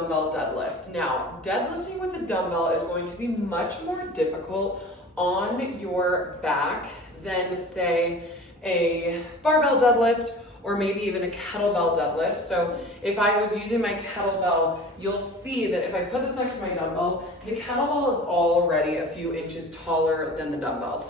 dumbbell deadlift. Now, deadlifting with a dumbbell is going to be much more difficult on your back than, say, a barbell deadlift or maybe even a kettlebell deadlift. So if I was using my kettlebell, you'll see that if I put this next to my dumbbells, the kettlebell is already a few inches taller than the dumbbells.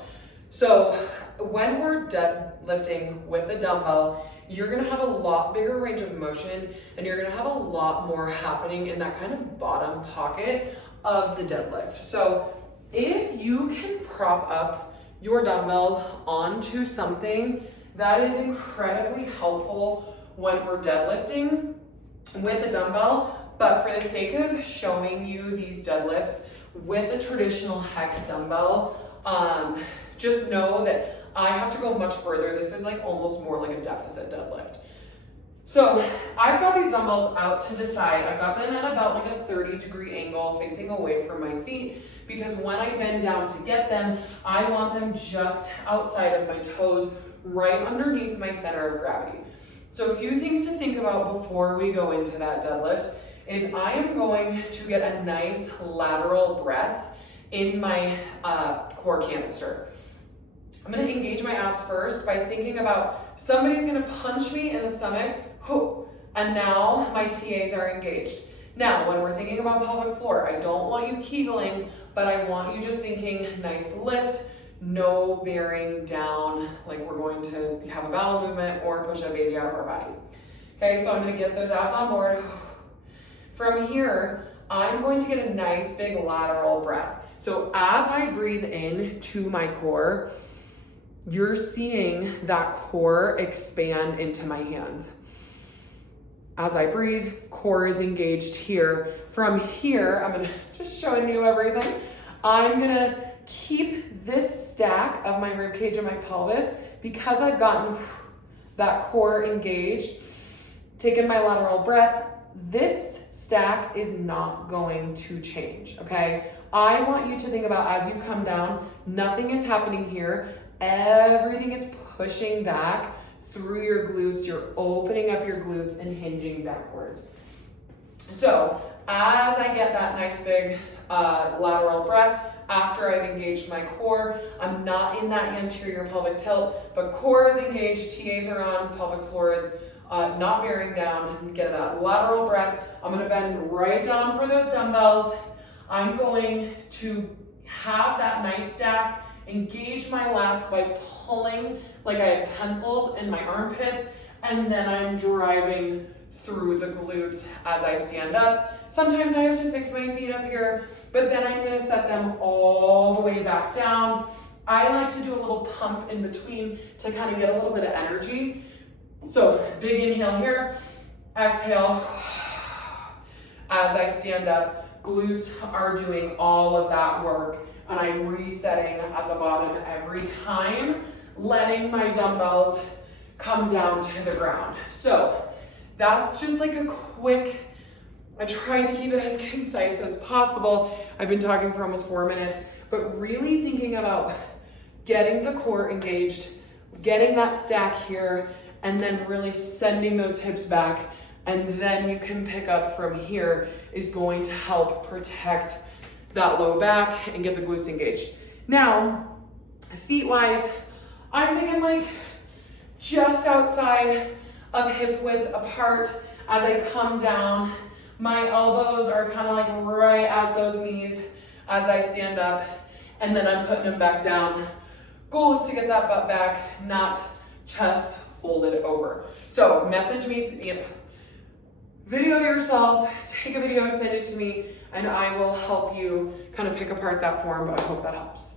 So when we're deadlifting with a dumbbell, you're gonna have a lot bigger range of motion and you're gonna have a lot more happening in that kind of bottom pocket of the deadlift. So if you can prop up your dumbbells onto something, that is incredibly helpful when we're deadlifting with a dumbbell. But for the sake of showing you these deadlifts with a traditional hex dumbbell, just know that I have to go much further. This is like almost more like a deficit deadlift. So I've got these dumbbells out to the side. I've got them at about like a 30-degree angle facing away from my feet, because when I bend down to get them, I want them just outside of my toes, right underneath my center of gravity. So a few things to think about before we go into that deadlift is I am going to get a nice lateral breath in my core canister. I'm gonna engage my abs first by thinking about somebody's gonna punch me in the stomach, and now my TAs are engaged. Now, when we're thinking about pelvic floor, I don't want you Kegling, but I want you just thinking nice lift, no bearing down, like we're going to have a bowel movement or push a baby out of our body. Okay, so I'm gonna get those abs on board. From here, I'm going to get a nice big lateral breath. So as I breathe in to my core, you're seeing that core expand into my hands. As I breathe, core is engaged here. From here, I'm just showing you everything. I'm gonna keep this stack of my rib cage and my pelvis because I've gotten that core engaged, taken my lateral breath. This stack is not going to change, okay? I want you to think about as you come down, nothing is happening here. Everything is pushing back through your glutes. You're opening up your glutes and hinging backwards. So as I get that nice big lateral breath, after I've engaged my core, I'm not in that anterior pelvic tilt, but core is engaged, TAs are on, pelvic floor is not bearing down. Get that lateral breath. I'm gonna bend right down for those dumbbells. I'm going to have that nice stack, engage my lats by pulling like I had pencils in my armpits, and then I'm driving through the glutes as I stand up. Sometimes I have to fix my feet up here, but then I'm gonna set them all the way back down. I like to do a little pump in between to kind of get a little bit of energy. So big inhale here, exhale. As I stand up, glutes are doing all of that work, and I'm resetting at the bottom every time, letting my dumbbells come down to the ground. So that's just like a quick, I try to keep it as concise as possible. I've been talking for almost 4 minutes, but really thinking about getting the core engaged, getting that stack here, and then really sending those hips back, and then you can pick up from here is going to help protect that low back and get the glutes engaged. Now, feet-wise, I'm thinking like just outside of hip width apart as I come down. My elbows are kind of like right at those knees as I stand up, and then I'm putting them back down. Goal is to get that butt back, not chest folded over. So message me, video yourself, take a video, send it to me, and I will help you kind of pick apart that form, but I hope that helps.